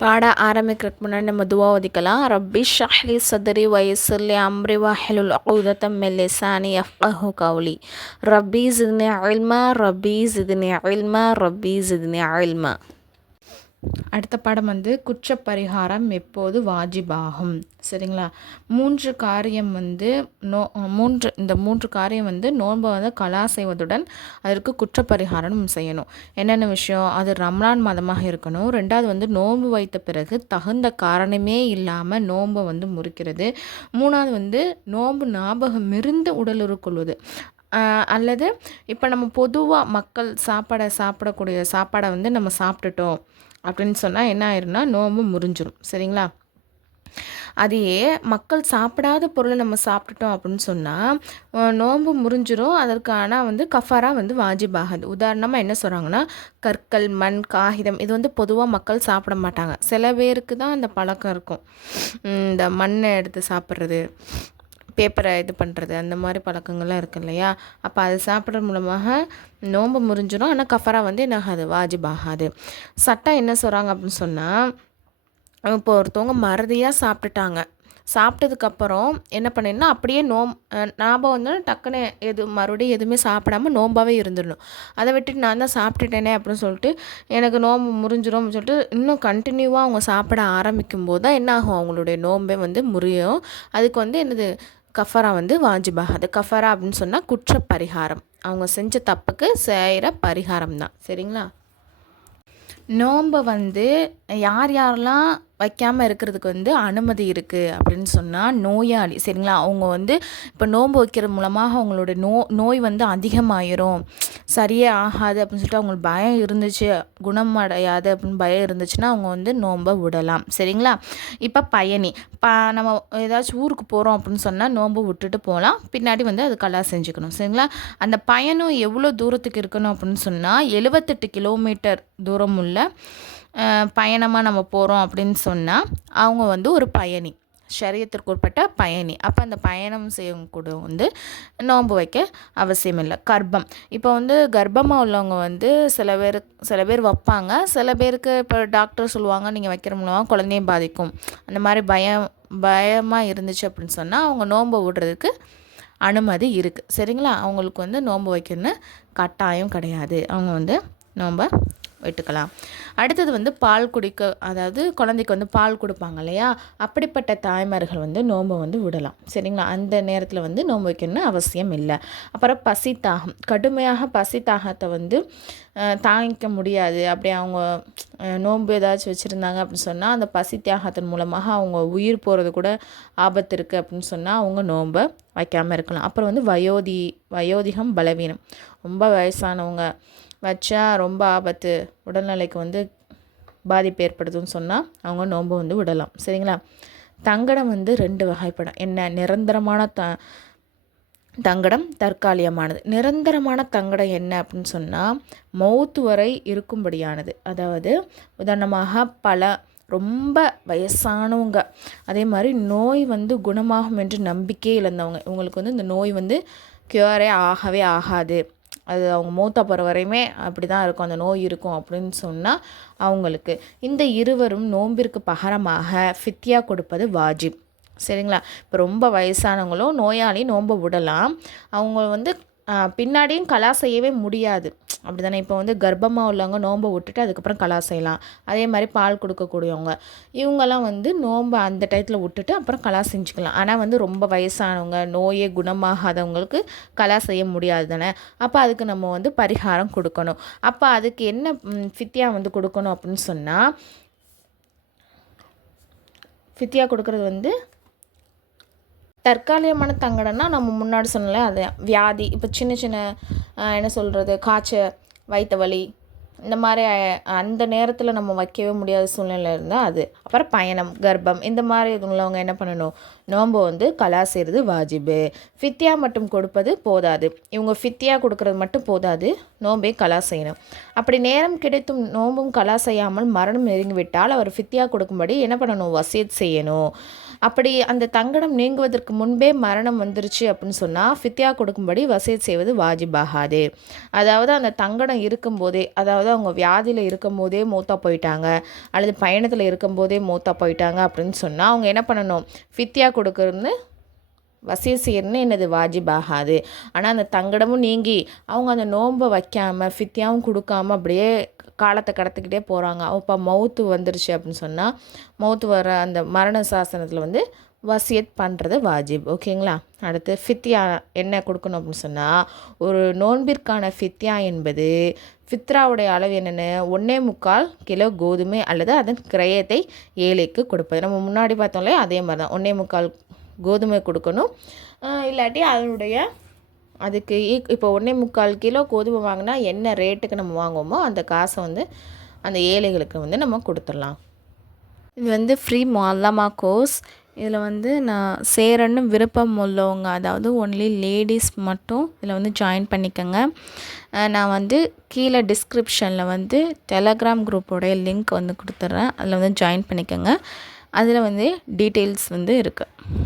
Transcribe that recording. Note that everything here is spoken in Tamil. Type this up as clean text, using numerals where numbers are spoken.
பாட ஆரம்பிக்கிறதுக்கு முன்னாடி நம்ம துவா ஓதிக்கலாம். ரப்பி ஷ்ரஹ்லி சத்ரி வயஸ்ஸிர்லி அம்ரி வஹ்லுல் உக்தத்தம் மின் லிசானி யஃப்கஹு கௌலி. ரப்பி ஸித்னி இல்மா ரப்பி ஸித்னி இல்மா ரப்பி ஸித்னி இல்மா. அடுத்த பாடம் வந்து குற்றப்பரிகாரம் எப்போது வாஜிபாகும். சரிங்களா? இந்த மூன்று காரியம் வந்து நோன்பை வந்து கலா செய்வதுடன் அதற்கு குற்றப்பரிகாரம் செய்யணும். என்னென்ன விஷயம்? அது ரம்லான் மாதமாக இருக்கணும். ரெண்டாவது வந்து நோன்பு வைத்த பிறகு தகுந்த காரணமே இல்லாமல் நோன்பை வந்து முறிக்கிறது. மூணாவது வந்து நோன்பு ஞாபகம் இருந்து உடலுறுக்கொள்வது. அல்லது இப்போ நம்ம பொதுவாக மக்கள் சாப்பிடக்கூடிய சாப்பாடை வந்து நம்ம சாப்பிட்டுட்டோம் அப்படின்னு சொன்னால் என்ன ஆயிரும்னா நோன்பு முறிஞ்சிரும். சரிங்களா? அதையே மக்கள் சாப்பிடாத பொருளை நம்ம சாப்பிட்டுட்டோம் அப்படின்னு சொன்னால் நோன்பு முறிஞ்சிரும். அதற்கான வந்து கஃபாரா வந்து வாஜிபாகாது. உதாரணமாக என்ன சொல்கிறாங்கன்னா, கற்கள், மண், காகிதம் இது வந்து பொதுவாக மக்கள் சாப்பிட மாட்டாங்க. சில பேருக்கு தான் அந்த பழக்கம் இருக்கும். இந்த மண்ணை எடுத்து சாப்பிட்றது, பேப்பரை இது பண்ணுறது, அந்த மாதிரி பழக்கங்கள்லாம் இருக்குது இல்லையா? அப்போ அது சாப்பிட்றது மூலமாக நோன்பு முறிஞ்சிடும். ஆனால் கஃபாரா வந்து என்ன ஆகாது? வாஜிபாகாது. சட்டம் என்ன சொல்கிறாங்க அப்படின்னு சொன்னால், இப்போ ஒருத்தவங்க மறதியாக சாப்பிட்டுட்டாங்க. சாப்பிட்டதுக்கப்புறம் என்ன பண்ணிடணும்னா அப்படியே ஞாபகம் வந்து டக்குன்னு மறுபடியும் எதுவுமே சாப்பிடாம நோம்பாகவே இருந்துடணும். அதை விட்டுட்டு நான் தான் சாப்பிட்டுட்டேனே அப்படின்னு சொல்லிட்டு எனக்கு நோன்பு முறிஞ்சிரும் அப்படின்னு சொல்லிட்டு இன்னும் கண்டினியூவாக அவங்க சாப்பிட ஆரம்பிக்கும் போது தான் என்ன ஆகும்? அவங்களுடைய நோன்பே வந்து முறியும். அதுக்கு வந்து என்னது? கஃபாரா வந்து வாஜிபாகாது. கஃபாரா அப்படின்னு சொன்னால் குற்றப்பரிகாரம். அவங்க செஞ்ச தப்புக்கு செய்கிற பரிகாரம் தான். சரிங்களா? நோன்பை வந்து யாரெல்லாம் வைக்காமல் இருக்கிறதுக்கு வந்து அனுமதி இருக்குது அப்படின்னு சொன்னால் நோயாளி. சரிங்களா? அவங்க வந்து இப்போ நோன்பு வைக்கிறது மூலமாக அவங்களோட நோய் வந்து அதிகமாயிரும், சரியே ஆகாது அப்படின்னு சொல்லிட்டு அவங்களுக்கு பயம் இருந்துச்சு, குணமடையாது அப்படின்னு பயம் இருந்துச்சுன்னா அவங்க வந்து நோன்பை விடலாம். சரிங்களா? இப்போ பயணி நம்ம ஏதாச்சும் ஊருக்கு போகிறோம் அப்படின்னு சொன்னால் நோன்பு விட்டுட்டு போகலாம். பின்னாடி வந்து அது கலா செஞ்சுக்கணும். சரிங்களா? அந்த பயணம் எவ்வளோ தூரத்துக்கு இருக்கணும் அப்படின்னு சொன்னால் 78 கிலோமீட்டர் தூரம் உள்ள பயணமாக நம்ம போகிறோம் அப்படின்னு சொன்னால் அவங்க வந்து ஒரு பயணி, ஷரியத்திற்கு உட்பட்ட பயணி. அப்போ அந்த பயணம் செய்யவும் கூட வந்து நோன்பு வைக்க அவசியம் இல்லை. கர்ப்பம், இப்போ வந்து கர்ப்பமாக உள்ளவங்க வந்து சில பேர் வைப்பாங்க. சில பேருக்கு இப்போ டாக்டர் சொல்லுவாங்க நீங்கள் வைக்கிற மூலமாக குழந்தையும் பாதிக்கும், அந்த மாதிரி பயமாக இருந்துச்சு அப்படின்னு சொன்னால் அவங்க நோன்பை விடுறதுக்கு அனுமதி இருக்குது. சரிங்களா? அவங்களுக்கு வந்து நோன்பு வைக்கணும்னு கட்டாயம் கிடையாது. அவங்க வந்து நோன்பை விட்டுக்கலாம். அடுத்தது வந்து பால் குடிக்க, அதாவது குழந்தைக்கு வந்து பால் கொடுப்பாங்க இல்லையா? அப்படிப்பட்ட தாய்மார்கள் வந்து நோன்பை வந்து விடலாம். சரிங்களா? அந்த நேரத்தில் வந்து நோன்பு வைக்கணும்னு அவசியம் இல்லை. அப்புறம் பசி தாகம், கடுமையாக பசி தாகத்தை வந்து தாங்கிக்க முடியாது, அப்படி அவங்க நோன்பு ஏதாச்சும் வச்சுருந்தாங்க அப்படின்னு சொன்னால் அந்த பசி தியாகத்தின் மூலமாக அவங்க உயிர் போகிறது கூட ஆபத்து இருக்குது அப்படின்னு சொன்னால் அவங்க நோன்பை வைக்காமல் இருக்கலாம். அப்புறம் வந்து வயோதிகம், பலவீனம், ரொம்ப வயசானவங்க வச்சா ரொம்ப ஆபத்து, உடல்நிலைக்கு வந்து பாதிப்பு ஏற்படுதுன்னு சொன்னால் அவங்க நோன்பு வந்து விடலாம். சரிங்களா? தங்கடம் வந்து 2 வகைப்படும். என்ன? நிரந்தரமான தங்கடம், தற்காலிகமானது. நிரந்தரமான தங்கடம் என்ன அப்படின்னு சொன்னால் மௌத்து வரை இருக்கும்படியானது. அதாவது உதாரணமாக ரொம்ப வயசானவங்க, அதே மாதிரி நோய் வந்து குணமாகும் என்று நம்பிக்கையே இழந்தவங்க, இவங்களுக்கு வந்து இந்த நோய் வந்து க்யூரே ஆகவே ஆகாது, அது அவங்க மூத்த போகிற வரையுமே அப்படி தான் இருக்கும், அந்த நோய் இருக்கும் அப்படின்னு சொன்னால் அவங்களுக்கு இந்த இருவரும் நோன்பிற்கு பகரமாக ஃபித்யா கொடுப்பது வாஜிப். சரிங்களா? இப்போ ரொம்ப வயசானவங்களும் நோயாளி நோன்பை விடலாம். அவங்க வந்து பின்னாடியும் கலா செய்யவே முடியாது, அப்படி தானே? இப்போ வந்து கர்ப்பமாக உள்ளவங்க நோன்பை விட்டுட்டு அதுக்கப்புறம் கலா செய்யலாம். அதே மாதிரி பால் கொடுக்கக்கூடியவங்க இவங்கெல்லாம் வந்து நோன்பை அந்த டயத்தில் விட்டுட்டு அப்புறம் கலா செஞ்சுக்கலாம். ஆனால் வந்து ரொம்ப வயசானவங்க, நோயே குணமாகாதவங்களுக்கு கலா செய்ய முடியாது தானே? அப்போ அதுக்கு நம்ம வந்து பரிகாரம் கொடுக்கணும். அப்போ அதுக்கு என்ன ஃபித்யா வந்து கொடுக்கணும் அப்படின்னு சொன்னால், ஃபித்யா கொடுக்குறது வந்து தற்காலிகமான தங்கடம்னா நம்ம முன்னாடி சொன்னல, அது வியாதி, இப்போ சின்ன என்ன சொல்கிறது, காய்ச்சல், வயிற்று வலி, இந்த மாதிரி அந்த நேரத்தில் நம்ம வைக்கவே முடியாத சூழ்நிலை இருந்தால் அது. அப்புறம் பயணம், கர்ப்பம், இந்த மாதிரி உள்ளவங்க என்ன பண்ணணும்? நோன்பை வந்து கலா செய்கிறது வாஜிபு. ஃபித்யா மட்டும் கொடுப்பது போதாது. இவங்க ஃபித்யா கொடுக்கறது மட்டும் போதாது, நோன்பை கலா செய்யணும். அப்படி நேரம் கிடைத்தும் நோன்பும் கலா செய்யாமல் மரணம் நெருங்கிவிட்டால் அவர் ஃபித்யா கொடுக்கும்படி என்ன பண்ணணும்? வசியத் செய்யணும். அப்படி அந்த தங்கடம் நீங்குவதற்கு முன்பே மரணம் வந்துருச்சு அப்படின்னு சொன்னால் ஃபித்யா கொடுக்கும்படி வசியத் செய்வது வாஜிபாகாது. அதாவது அந்த தங்கடம் இருக்கும்போதே, அதாவது அதாவது அவங்க வியாதியில் இருக்கும்போதே மூத்தா போயிட்டாங்க அல்லது பயணத்தில் இருக்கும்போதே மூத்தா போயிட்டாங்க அப்படின்னு சொன்னால் அவங்க என்ன பண்ணணும், ஃபித்யா கொடுக்குறதுன்னு வசிய செய்யறதுன்னு என்னது வாஜிப் ஆகாது. ஆனால் அந்த தங்கடமும் நீங்கி அவங்க அந்த நோன்பை வைக்காமல் ஃபித்யாவும் கொடுக்காம அப்படியே காலத்தை கடத்திக்கிட்டே போகிறாங்க. அப்போ மவுத்து வந்துருச்சு அப்படின்னு சொன்னால் மவுத்து வர அந்த மரண சாசனத்தில் வந்து வசியத் பண்ணுறது வாஜிப். ஓகேங்களா. அடுத்து ஃபித்யா என்ன கொடுக்கணும் அப்படின்னு சொன்னால், ஒரு நோன்பிற்கான ஃபித்யா என்பது ஃபித்ராவுடைய அளவு என்னென்னு 1.25 கிலோ கோதுமை அல்லது அதன் கிரயத்தை ஏழைக்கு கொடுப்பது. நம்ம முன்னாடி பார்த்தோம்லே அதே மாதிரி தான் 1.25 கோதுமை கொடுக்கணும். இல்லாட்டி அதனுடைய அதுக்கு இப்போ 1.25 கிலோ கோதுமை வாங்கினா என்ன ரேட்டுக்கு நம்ம வாங்குவோமோ அந்த காசை வந்து அந்த ஏழைகளுக்கு வந்து நம்ம கொடுத்துடலாம். இது வந்து ஃப்ரீ முஅல்லமா கோர்ஸ். இதில் வந்து நான் சேரன்னு விருப்பம் உள்ளவங்க, அதாவது ஒன்லி லேடிஸ் மட்டும் இதில் வந்து ஜாயின் பண்ணிக்கோங்க. நான் வந்து கீழே டிஸ்கிரிப்ஷனில் வந்து டெலகிராம் குரூப்போடைய லிங்க் வந்து கொடுத்துட்றேன். அதில் வந்து ஜாயின் பண்ணிக்கோங்க. அதில் வந்து டீட்டெயில்ஸ் வந்து இருக்குது.